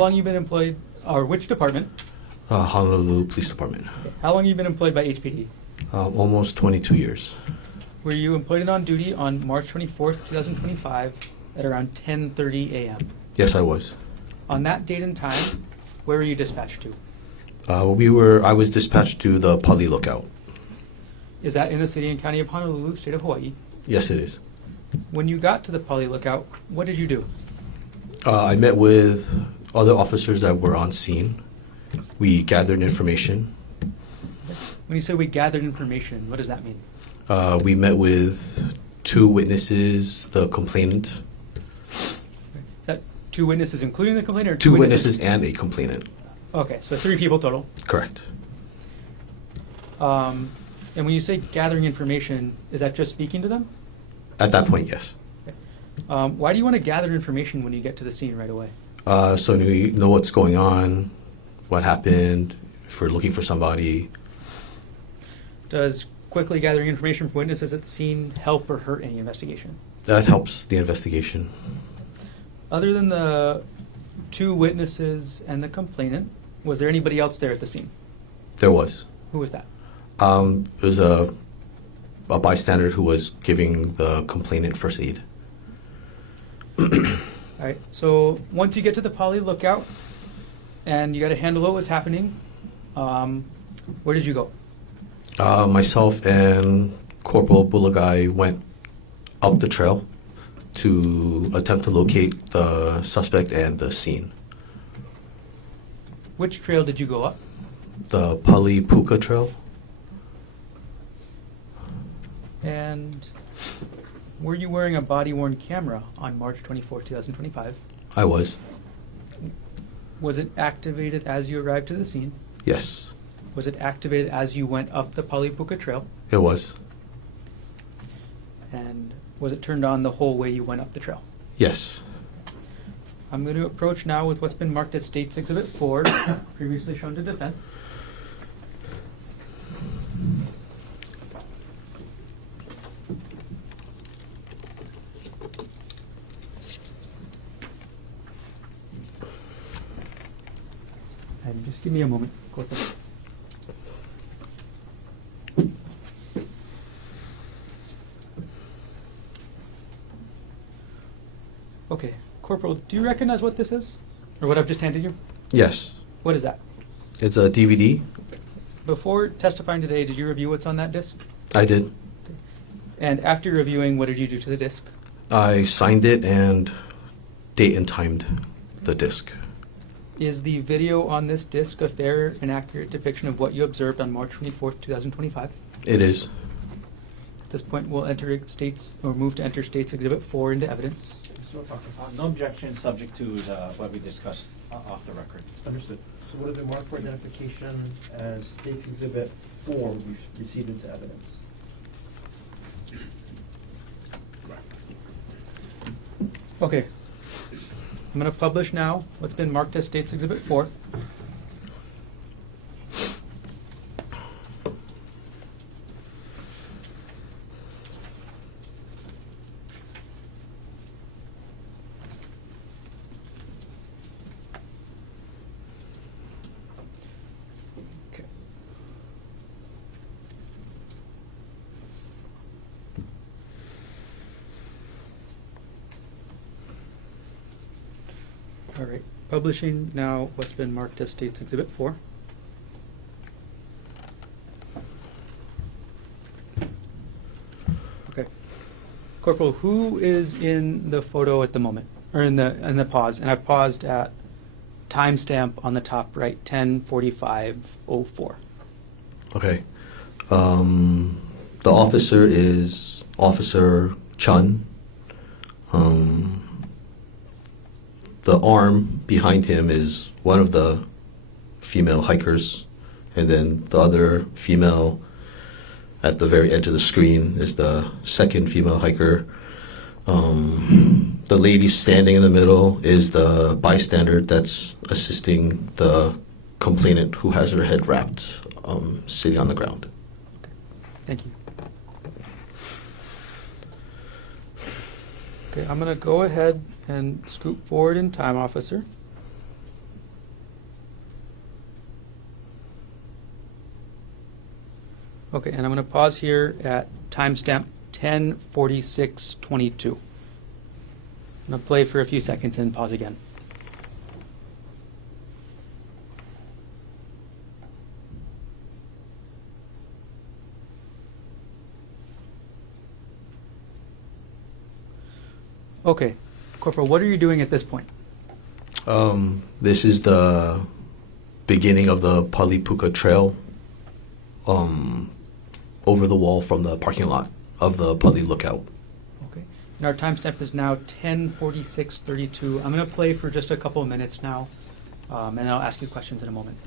How long you been employed, or which department? Honolulu Police Department. Okay. How long you been employed by HPD? Almost 22 years. Were you employed and on duty on March 24th, 2025 at around 10:30 a.m.? Yes, I was. On that date and time, where were you dispatched to? I was dispatched to the Pali Lookout. Is that in the city and county of Honolulu, state of Hawaii? Yes, it is. When you got to the Pali Lookout, what did you do? I met with other officers that were on scene. We gathered information. When you say we gathered information, what does that mean? We met with two witnesses, the complainant. Is that two witnesses including the complainant? Or Two witnesses and a complainant. Okay, so 3 people total. Correct. And when you say gathering information, is that just speaking to them? At that point, yes. Okay. Why do you want to gather information when you get to the scene right away? So we know what's going on, what happened, if we're looking for somebody. Does quickly gathering information from witnesses at the scene help or hurt any investigation? That helps the investigation. Other than the 2 witnesses and the complainant, was there anybody else there at the scene? There was. Who was that? It was a bystander who was giving the complainant first aid. All right, so once you get to the Pali Lookout and you got to handle what was happening, where did you go? Myself and Corporal Bulagai went up the trail to attempt to locate the suspect and the scene. Which trail did you go up? The Pali Puka Trail. And were you wearing a body-worn camera on March 24, 2025? I was. Was it activated as you arrived to the scene? Yes, Was it activated as you went up the Pali Puka Trail? it was. And was it turned on the whole way you went up the trail? Yes. I'm going to approach now with what's been marked as State's Exhibit 4, previously shown to defense. And just give me a moment, Corporal. Okay, Corporal, do you recognize what this is? Or what I've just handed you? Yes. What is that? It's a DVD. Before testifying today, did you review what's on that disc? I did. And after reviewing, what did you do to the disc? I signed it and date and timed the disc. Is the video on this disc a fair and accurate depiction of what you observed on March 24th, 2025? It is. At this point, we'll move to enter State's Exhibit 4 into evidence. So, no objection, subject to what we discussed off the record. Understood. So would have been marked for identification as State's Exhibit 4 will be received into evidence. Okay. I'm going to publish now what's been marked as State's Exhibit 4. Okay. All right, publishing now what's been marked as State's Exhibit 4. Okay. Corporal, who is in the photo at the moment, or in the pause? And I've paused at timestamp on the top right, 10:45:04. Okay. The officer is Officer Chun. The arm behind him is one of the female hikers, and then the other female at the very edge of the screen is the second female hiker. The lady standing in the middle is the bystander that's assisting the complainant who has her head wrapped, sitting on the ground. Thank you. Okay, I'm going to go ahead and scoot forward in time, officer. Okay, and I'm going to pause here at timestamp 10:46:22. I'm going to play for a few seconds and pause again. Okay, Corporal, what are you doing at this point? This is the beginning of the Palipuka Trail, over the wall from the parking lot of the Pali Lookout. Okay, and our timestamp is now 10:46:32. I'm going to play for just a couple of minutes now, and I'll ask you questions in a moment.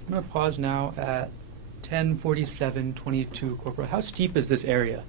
I'm going to pause now at 10:47:22, Corporal. How steep is this area?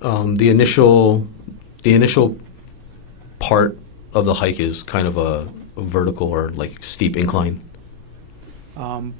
The initial part of the hike is kind of a vertical or like steep incline.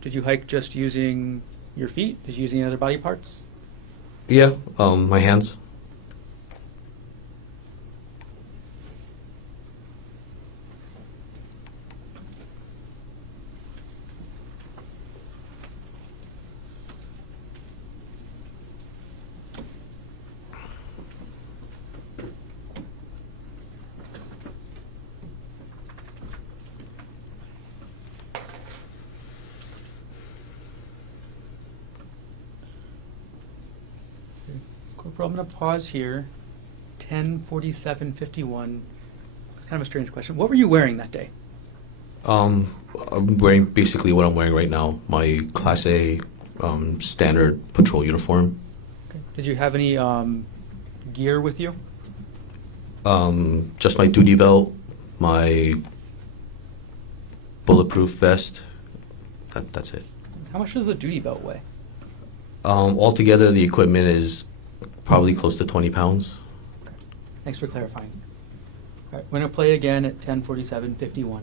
Did you hike just using your feet? Did you use any other body parts? Yeah, my hands. Corporal, I'm going to pause here. 10:47:51. Kind of a strange question. What were you wearing that day? I'm wearing basically what I'm wearing right now, my Class A standard patrol uniform. Okay. Did you have any gear with you? Just my duty belt, my bulletproof vest. That's it. How much does the duty belt weigh? Altogether, the equipment is probably close to 20 pounds. Thanks for clarifying. All right, we're going to play again at 10:47:51.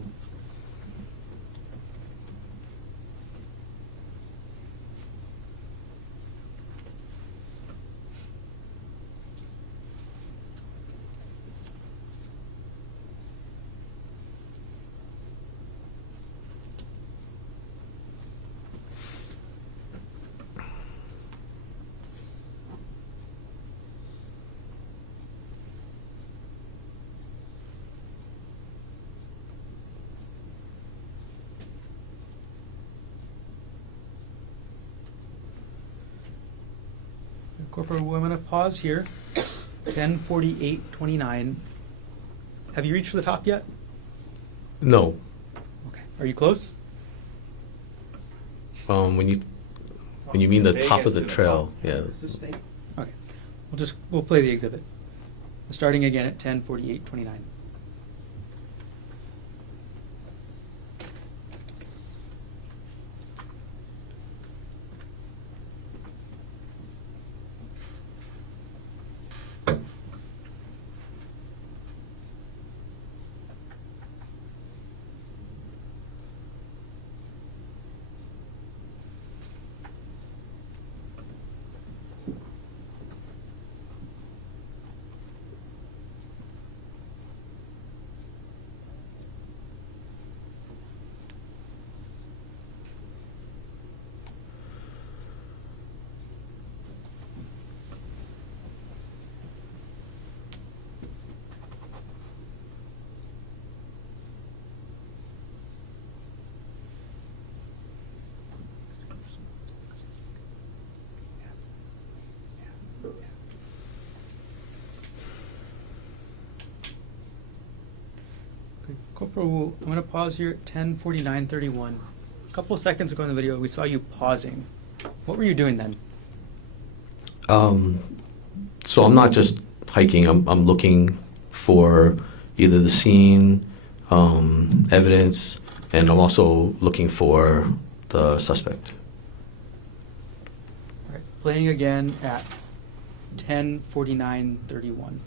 Corporal, I'm going to pause here. 10:48:29. Have you reached the top yet? No. Okay. Are you close? When you mean the They top gets of the to the trail, top. yeah. Is this state? Okay. We'll play the exhibit. Starting again at 10:48:29. Corporal, I'm going to pause here at 10:49:31. A couple seconds ago in the video, we saw you pausing. What were you doing then? So I'm not just hiking. I'm looking for either the scene, evidence, and I'm also looking for the suspect. All right, playing again at 10:49:31.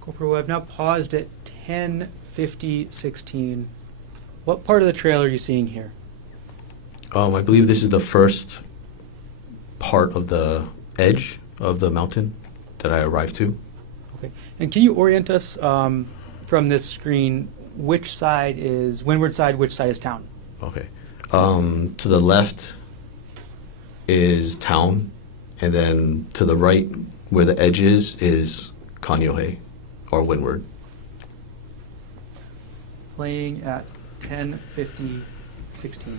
Corporal, I've now paused at 10:50:16. What part of the trail are you seeing here? I believe this is the first part of the edge of the mountain that I arrived to. Okay. And can you orient us from this screen? Which side is windward side? Which side is town? Okay. To the left is town, and then to the right, where the edge is Kanyohei, or windward. Playing at 10:50:16.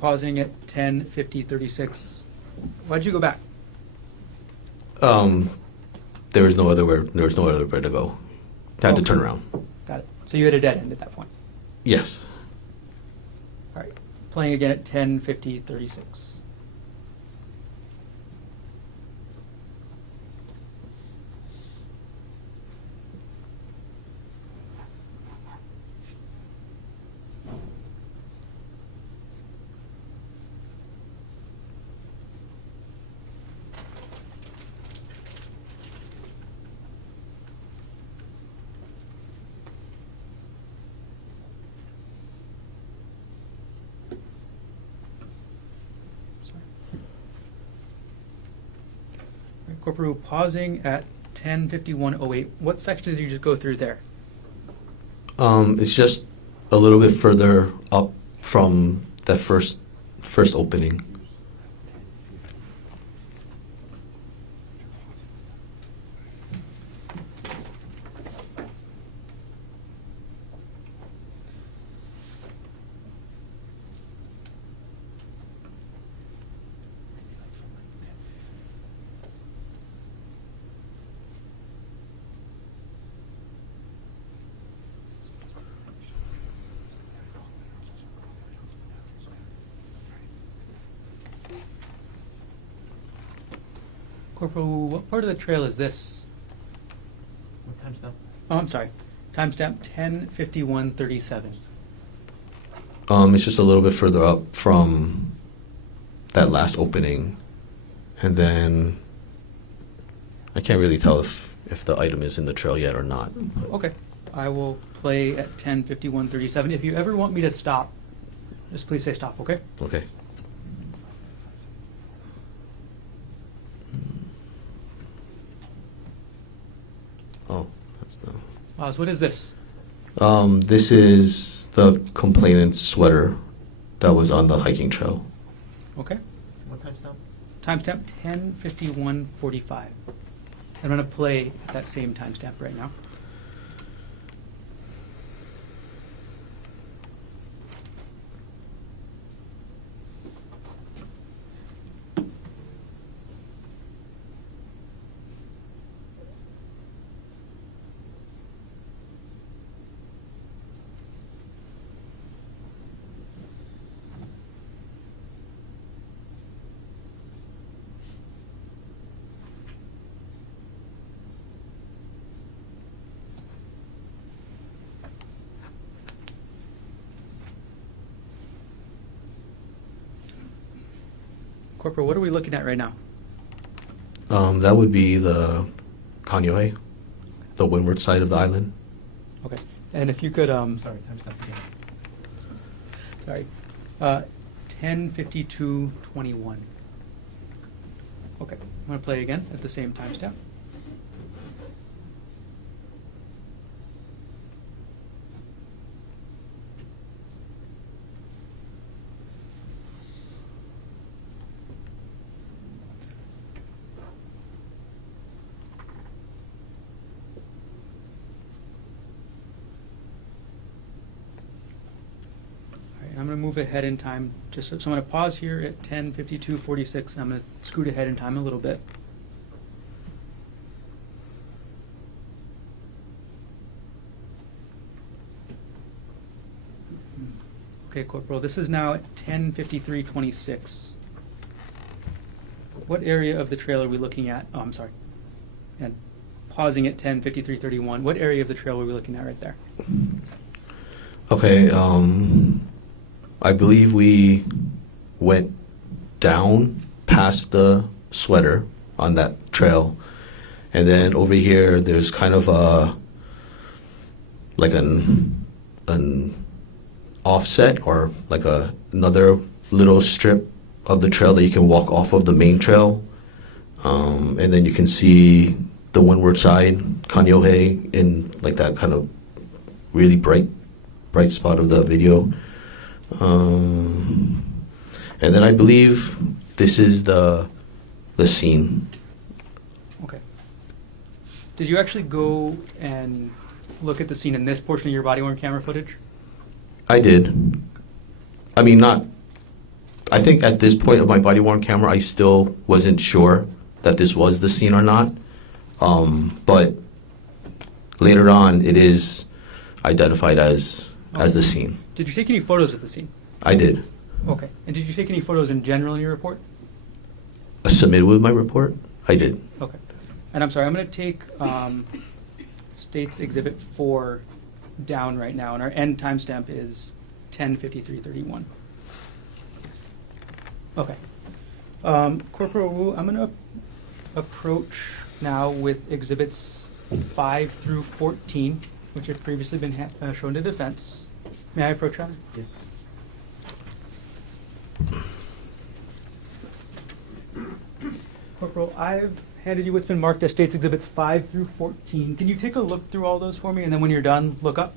Pausing at 10:50:36. Why'd you go back? There was no other way to go. Had to turn around. Got it. So you had a dead end at that point. Yes. All right. Playing again at 10:50:36. Corporal, pausing at 10:51:08. What section did you just go through there? It's just a little bit further up from that first opening. Corporal, what part of the trail is this? What time's now? Oh, I'm sorry. Timestamp 10:51:37. It's just a little bit further up from that last opening, and then I can't really tell if the item is in the trail yet or not. Okay. I will play at 10:51:37. If you ever want me to stop, just please say stop, okay? Okay. Oh, that's no. So what is this? This is the complainant's sweater that was on the hiking trail. Okay. What time's now? Timestamp 10:51:45. I'm going to play at that same timestamp right now. Corporal, what are we looking at right now? That would be the Kaneohe, the windward side of the island. Okay. And if you could, Sorry, timestamp again. sorry, 10:52:21. Okay, I'm going to play again at the same timestamp. All right, I'm going to move ahead in time. So I'm going to pause here at 10:52:46. I'm going to scoot ahead in time a little bit. Okay, Corporal, this is now at 10:53:26. What area of the trail are we looking at? Oh, I'm sorry. And pausing at 10:53:31. What area of the trail are we looking at right there? Okay, I believe we went down past the sweater on that trail, and then over here there's kind of like an offset or like another little strip of the trail that you can walk off of the main trail, and then you can see the windward side, Kaneohe, in like that kind of really bright spot of the video. And then I believe this is the scene. Okay. Did you actually go and look at the scene in this portion of your body-worn camera footage? I did. I mean, not. I think at this point of my body-worn camera, I still wasn't sure that this was the scene or not. But later on, it is identified as the scene. Did you take any photos of the scene? I did. Okay. And did you take any photos in general in your report? Submitted with my report? I did. Okay. And I'm sorry, I'm going to take State's Exhibit 4 down right now, and our end timestamp is 10:53:31. Okay. Corporal Wu, I'm going to approach now with Exhibits 5 through 14, which have previously been shown to defense. May I approach, Your Honor? Yes. Corporal, I've handed you what's been marked as State's Exhibits 5 through 14. Can you take a look through all those for me, and then when you're done, look up?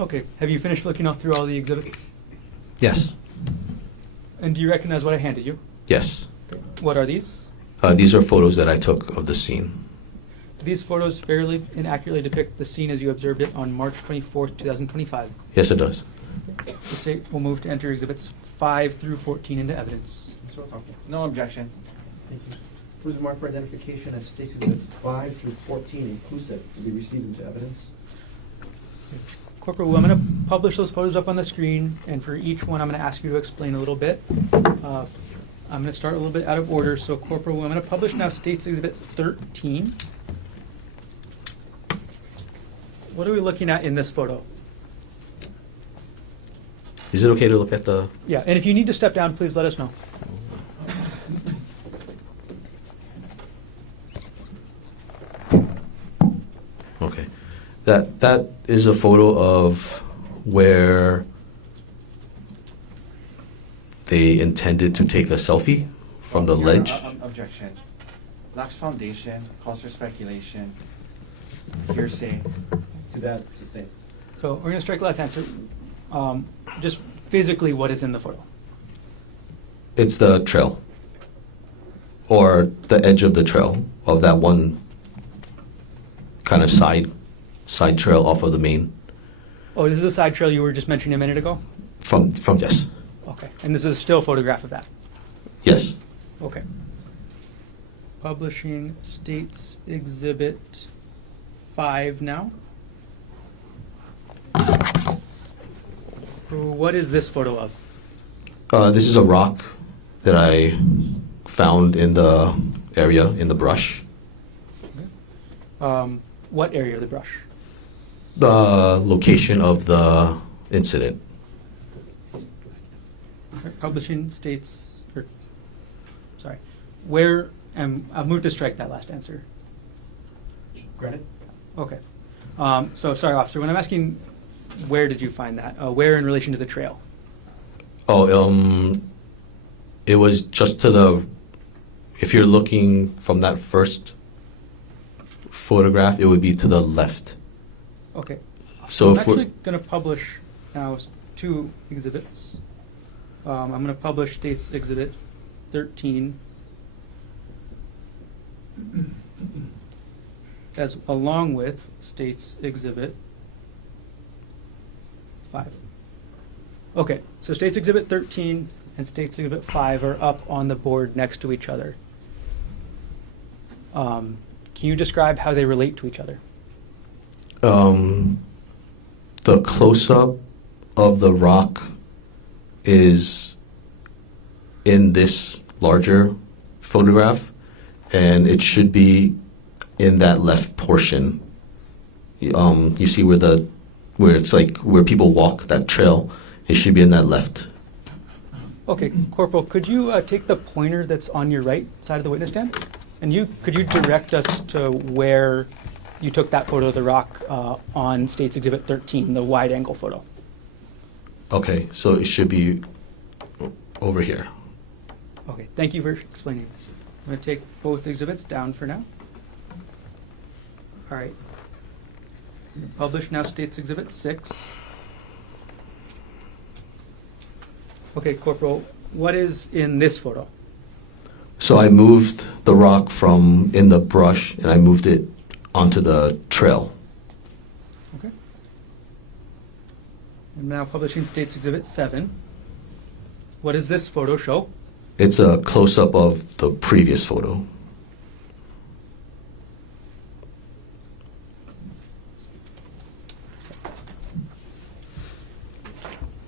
Okay, have you finished looking through all the exhibits? Yes. And do you recognize what I handed you? Yes. Okay. What are these? These are photos that I took of the scene. Do these photos fairly and accurately depict the scene as you observed it on March 24th, 2025? Yes, it does. The State will move to enter Exhibits 5 through 14 into evidence. Mr. Otake. No objection. Thank you. Who's marked for identification as State's Exhibits 5 through 14 inclusive to be received into evidence? Corporal Wu, I'm going to publish those photos up on the screen, and for each one I'm going to ask you to explain a little bit. I'm going to start a little bit out of order. So Corporal Wu, I'm going to publish now State's Exhibit 13. What are we looking at in this photo? Is it okay to look at the... Yeah, and if you need to step down, please let us know. Okay. That is a photo of where they intended to take a selfie from the ledge. Objection. Lacks foundation, calls for speculation, hearsay. To that, sustain. So we're going to strike last answer. Just physically, what is in the photo? It's the trail, or the edge of the trail of that one kind of side trail off of the main. Oh, this is a side trail you were just mentioning a minute ago? From yes, Okay. And this is a still photograph of that? yes. Okay. publishing State's Exhibit 5 now. What is this photo of? This is a rock that I found in the area, in the brush. What area of the brush? The location of the incident. Publishing State's, sorry, where, I'll move to strike that last answer. Granted? Okay. So, sorry, officer, when I'm asking where did you find that? Where in relation to the trail? Oh, it was just to the, if you're looking from that first photograph, it would be to the left. Okay. So I'm if we're, actually going to publish now 2 exhibits. I'm going to publish State's Exhibit 13 as along with State's Exhibit 5. Okay, so State's Exhibit 13 and State's Exhibit 5 are up on the board next to each other. Can you describe how they relate to each other? the close-up of the rock is in this larger photograph, and it should be in that left portion. You see where it's like where people walk, that trail, it should be in that left. Okay, Corporal, could you take the pointer that's on your right side of the witness stand? And could you direct us to where you took that photo of the rock on State's Exhibit 13, the wide-angle photo? Okay, so it should be over here. Okay, thank you for explaining. I'm going to take both exhibits down for now. All right. Publish now State's Exhibit 6. Okay, Corporal, what is in this photo? So I moved the rock from in the brush and I moved it onto the trail. Okay. I'm now publishing State's Exhibit 7. What does this photo show? It's a close-up of the previous photo.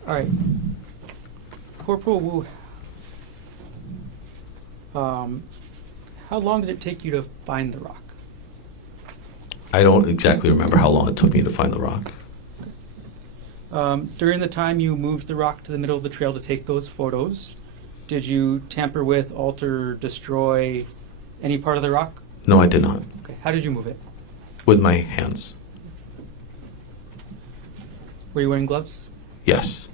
All right. Corporal Wu, how long did it take you to find the rock? I don't exactly remember how long it took me to find the rock. During the time you moved the rock to the middle of the trail to take those photos, did you tamper with, alter, destroy any part of the rock? No, I did not. Okay. How did you move it? With my hands. Were you wearing gloves? Yes.